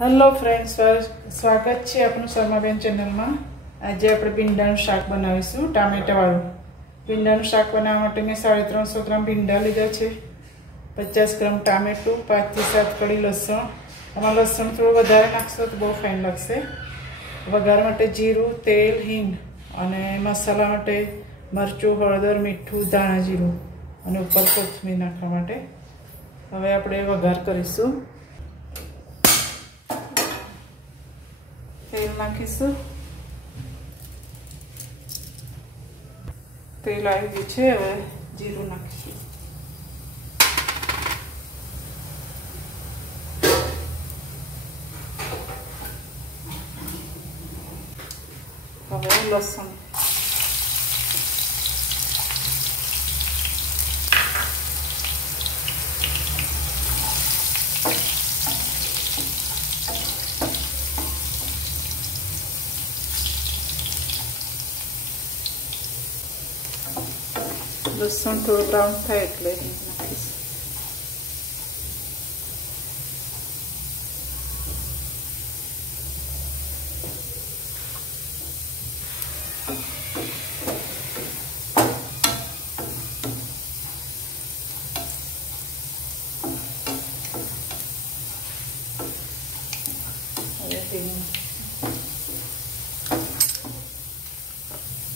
Hello friends, स्वागत है आपनु शर्माबेन channel में। आज आप भींडाનું શાક बनावीशुं टामेटा वाळुं। भींडाનું શાક बनाववा माटे मैं 350 ग्राम भींडा लीधा छे, 50 ग्राम टामेटું, 5 થી 7 कड़ी लसण। आमां लसण थोड़ुं वधारे नाखशो तो बहु फाइन लागशे। वघार माटे जीरुं, तेल, हींग अने मसाला माटे मरचुं, हळदर, मीठुं, धाणा जीरुं अने उपर कोथमीर नाखवा माटे। हवे आपणे वघार करीशुं। तेल नाखीशुं। तेल आई गयुं छे, हवे जीरुं नाखीशुं। हवे लसण लसण थोड़ा ब्राउन थाय एटले नाखीश।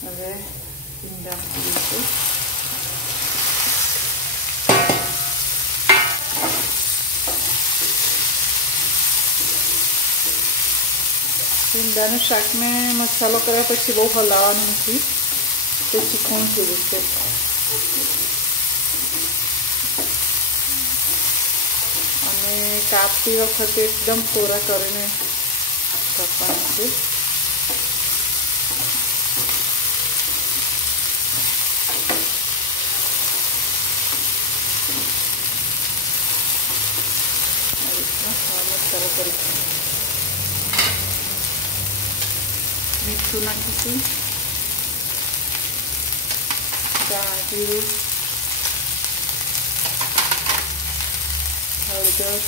હવે ભીંડા નાખીશું। ભીંડાનું શાક में मसालो કર્યા પછી બહુ હલાવવાનું નથી, તો ચીકણું થઈ જશે। અને કાપતી વખતે એકદમ કોરા કરીને કાપવાનું છે। આ રીતના મસાલો કરીશું। मीठू नाखीशुं, धाणा जीरुं, हळदर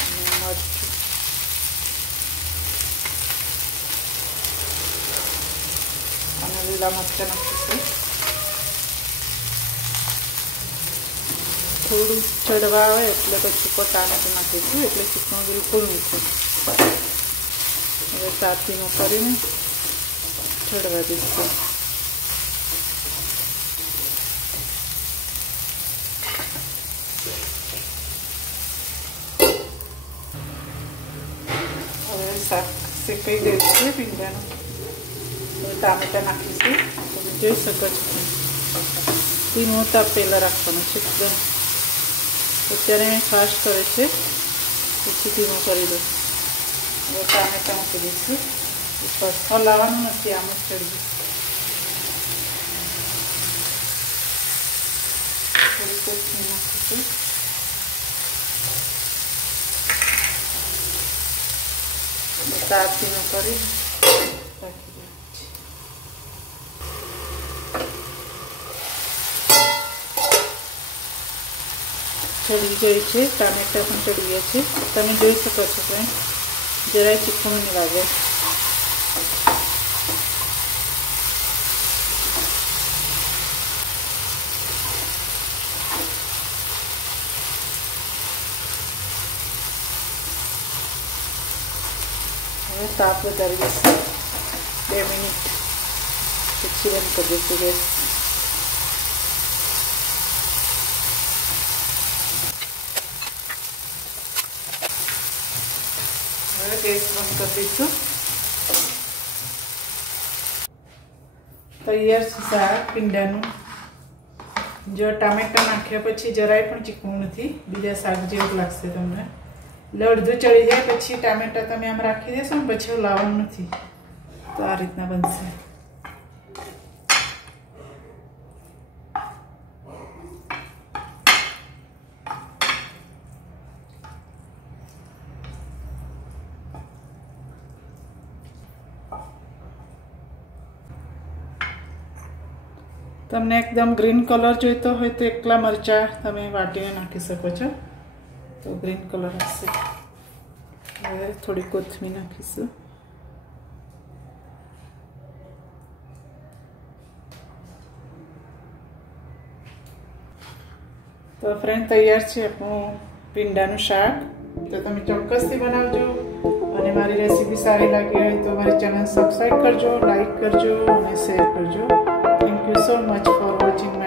अने मरचुं अने લીલા મરચાં નાખીશું। थोड़ू चढ़वा आवे એટલે પછી ઉપર ટામેટું નાખીશું, એટલે ચીકણું બિલકુલ નથી। હવે સાતીનું કરીને ચડવા દઈશું। હવે શાક શેકાઈ ગયું છે ભીંડાનું। હવે ટામેટા નાખીશું। તમે જોઈ શકો છો ધીમો તાપ પહેલાં રાખવાનો છે એકદમ। અત્યારે મેં ફાસ્ટ કરે છે, પછી ધીમો કરી દો। હવે ટામેટા મૂકી દઈશું ઉપર, હલાવવાનું નથી, આમ જ ચડી જશે। થોડી કોથમીર નાખીશું। તાતીનો કરી રાખી દો। चढ़ी गई है, टामेटा पण चढ़ी गया है। तमे जोई सको छो फ्रेंड्स, जराय चीकणुं नहीं लागे। हवे ताप वधारी जशे, 2 मिनिट पछी बंद कर दईशुं गैस। गैस बंद कर दीशुं। तैयार छे शाक भींडानुं। जो टामेटा नाख्या पछी जराय पण चीकणुं नथी, बीजा शाक जेवुं लागशे तमने। એટલે અડધું ચડી જાય પછી ટામેટા તમે આમ રાખી દેશો ને પછી લાવવાનું નથી, તો આ રીતના બનશે। તમને એકદમ ગ્રીન કલર જોઈતો હોય તો એકલા મરચાં તમે વાટીને નાખી શકો છો, તો ગ્રીન કલર હશે. હવે થોડી કોથમીર નાખીશું. તો ફ્રેન્ડ, તૈયાર છે આપણું ભીંડાનું શાક. તો તમે ચોક્કસથી બનાવજો, અને મારી રેસીપી સારી લાગી હોય તો મારી ચેનલ સબસ્ક્રાઈબ કરજો, લાઈક કરજો અને શેર કરજો. Thank you so much for watching.